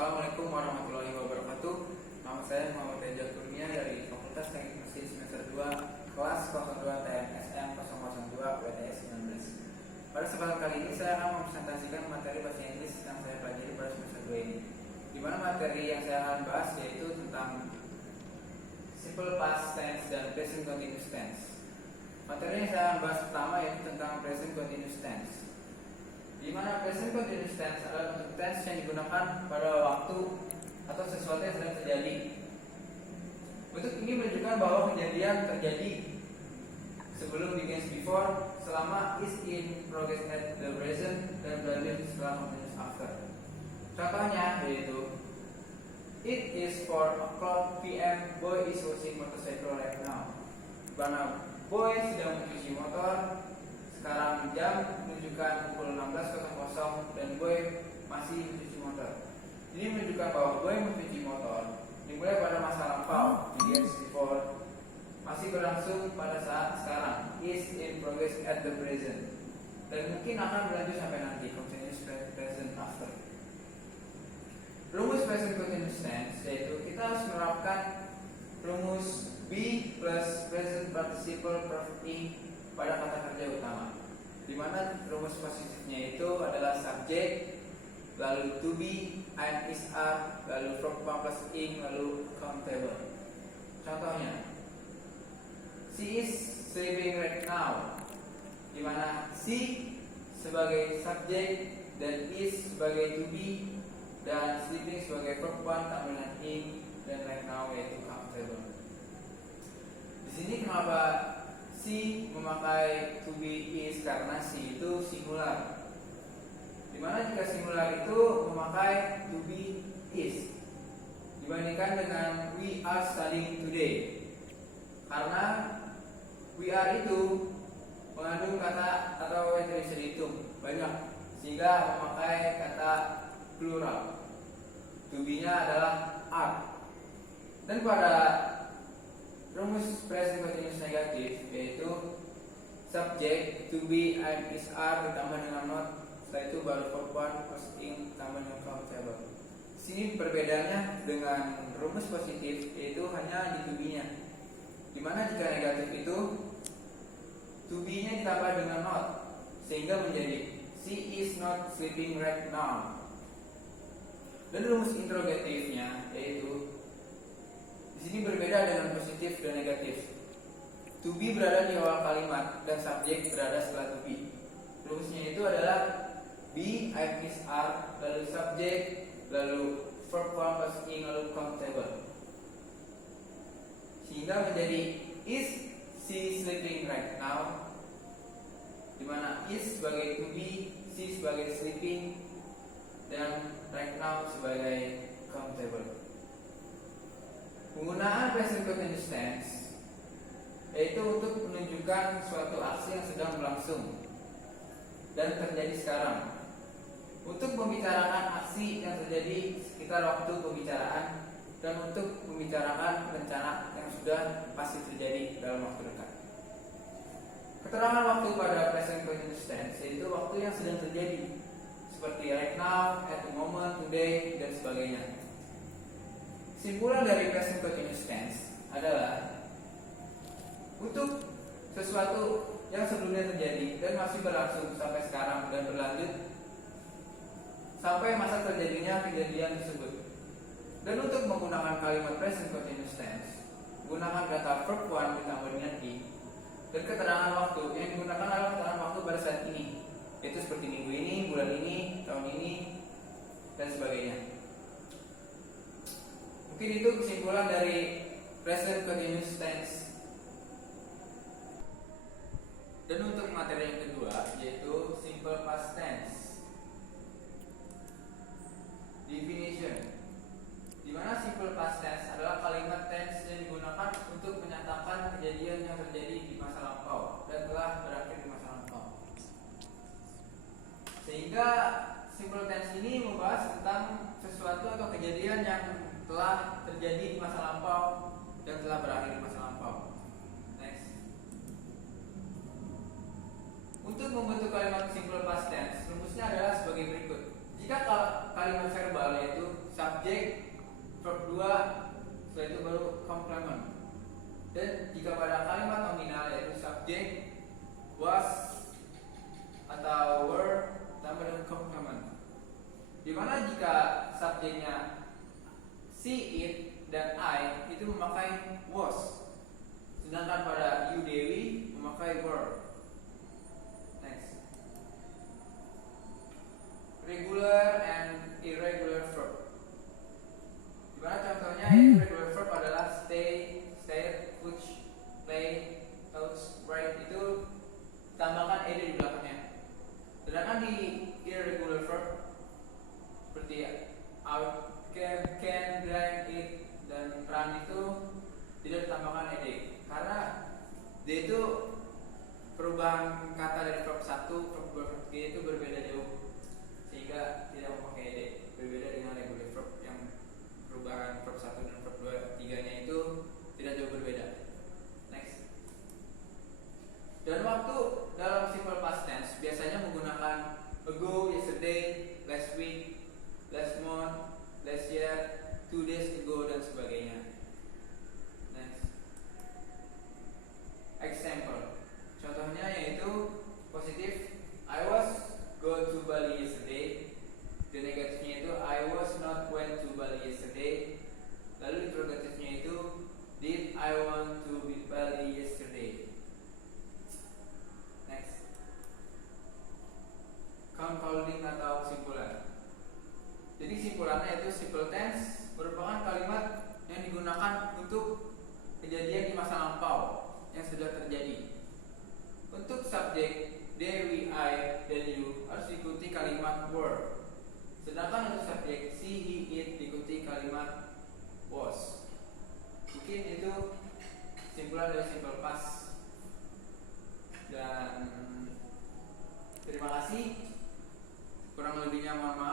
Assalamualaikum warahmatullahi wabarakatuh. Nama saya Muhammad Reza Kurnia dari Fakultas Teknik Mesin semester 2 kelas 02 TMSM 002 WTS 19. Pada kesempatan kali ini saya akan mempresentasikan materi bahasa Inggris yang saya pelajari pada semester 2 ini. Di mana materi yang saya akan bahas yaitu tentang simple past tense dan present continuous tense. Materi yang saya akan bahas pertama yaitu tentang present continuous tense. Di mana present continuous tense adalah bentuk tense yang digunakan pada waktu atau sesuatu yang sedang terjadi. Bentuk ini menunjukkan bahwa kejadian terjadi sebelum begins before, selama is in progress at the present, dan berlanjut setelah continuous after. Contohnya yaitu it is 4 PM, boy is washing motorcycle right now. Di mana boy sedang mencuci motor. Sekarang jam menunjukkan pukul 16.00 dan boy masih mencuci motor. Ini menunjukkan bahwa boy mencuci motor dimulai pada masa lampau, begins before, masih berlangsung pada saat sekarang, is in progress at the present, dan mungkin akan berlanjut sampai nanti, continuous present after. Rumus present continuous tense yaitu kita harus menerapkan rumus be plus present participle perfect ing pada kata kerja utama, di mana rumus positifnya itu adalah subject, lalu to be, and is are, lalu verb plus ing, lalu countable. Contohnya, she is sleeping right now, di mana she sebagai subjek dan is sebagai to be dan sleeping sebagai verb tambahan ing dan right now yaitu countable. Di sini kenapa she memakai to be is karena she itu singular. Dimana jika singular itu memakai to be is dibandingkan dengan we are studying today, karena we are itu mengandung kata atau yang bisa dihitung banyak sehingga memakai kata plural. To be nya adalah are. Dan pada rumus present continuous negatif yaitu subject, to be, and is are ditambah dengan not, setelah itu baru verb plus ing tambah dengan countable. Sini perbedaannya dengan rumus positif yaitu hanya di to be nya, dimana jika negatif itu to be nya ditambah dengan not sehingga menjadi she is not sleeping right now. Dan rumus interrogatifnya yaitu di sini berbeda dengan positif dan negatif. To be berada di awal kalimat dan subjek berada setelah to be. Rumusnya itu adalah be, I, is, are, lalu subjek, lalu verb plus ing, lalu countable. Sehingga menjadi is she sleeping right now, di mana is sebagai to be, she sebagai sleeping, dan right now sebagai countable. Penggunaan present continuous tense yaitu untuk menunjukkan suatu aksi yang sedang berlangsung dan terjadi sekarang, untuk membicarakan aksi yang terjadi sekitar waktu pembicaraan, dan untuk membicarakan rencana yang sudah pasti terjadi dalam waktu dekat. Keterangan waktu pada present continuous tense yaitu waktu yang sedang terjadi, seperti right now, at the moment, today, dan sebagainya. Simpulan dari present continuous tense adalah untuk sesuatu yang sebelumnya terjadi dan masih berlangsung sampai sekarang dan berlanjut sampai masa terjadinya kejadian tersebut. Dan untuk menggunakan kalimat present continuous tense, gunakan kata verb one ditambah dengan i, dan keterangan waktu yang digunakan adalah keterangan waktu pada saat ini, yaitu seperti minggu ini, bulan ini, tahun ini, dan sebagainya. Mungkin itu kesimpulan dari present continuous tense. Dan untuk materi yang kedua yaitu simple past tense. Definition. Di mana simple past tense adalah kalimat tense yang digunakan untuk menyatakan kejadian yang terjadi di masa lampau dan telah berakhir di masa lampau. Sehingga simple tense ini membahas tentang sesuatu atau kejadian yang telah terjadi di masa lampau dan telah berakhir di masa lampau. Next. Untuk membentuk kalimat simple past tense, rumusnya adalah sebagai berikut. Jika kalimat verbal yaitu subjek, verb 2, setelah itu baru complement. Dan jika pada kalimat nominal yaitu subjek, was atau were tambah dengan complement. Dimana jika subjeknya she, it, dan I itu memakai was, sedangkan pada you, Dewi memakai were. Next, regular and irregular verb. Dimana contohnya yaitu regular verb adalah stay, stayed, which, play, touch, write, itu tambahkan ed di belakangnya. Sedangkan di irregular verb seperti out, can, drank, eat, dan run itu tidak ditambahkan ed karena dia itu perubahan kata dari verb 1, verb 2, verb 3 itu berbeda jauh, sehingga tidak memakai ed. Berbeda dengan regular verb yang perubahan verb 1 dan verb 2, 3-nya itu tidak jauh berbeda. Next. Dan waktu dalam simple past tense biasanya menggunakan ago, yesterday, last week, last month, last year, 2 days ago, dan sebagainya. Next. Example. Contohnya yaitu positif, I was go to Bali yesterday. Dan negatifnya itu I was not went to Bali yesterday. Lalu interrogatifnya itu did I want to be Bali yesterday. Next. Compounding atau simpulan. Jadi simpulannya itu simple tense merupakan kalimat yang digunakan untuk kejadian di masa lampau yang sudah terjadi. Untuk subjek they, we, I, dan you harus diikuti kalimat were. Sedangkan untuk subjek she, he, it diikuti kalimat was. Mungkin itu simpulan dari simple past. Dan terima kasih. Kurang lebihnya mohon maaf.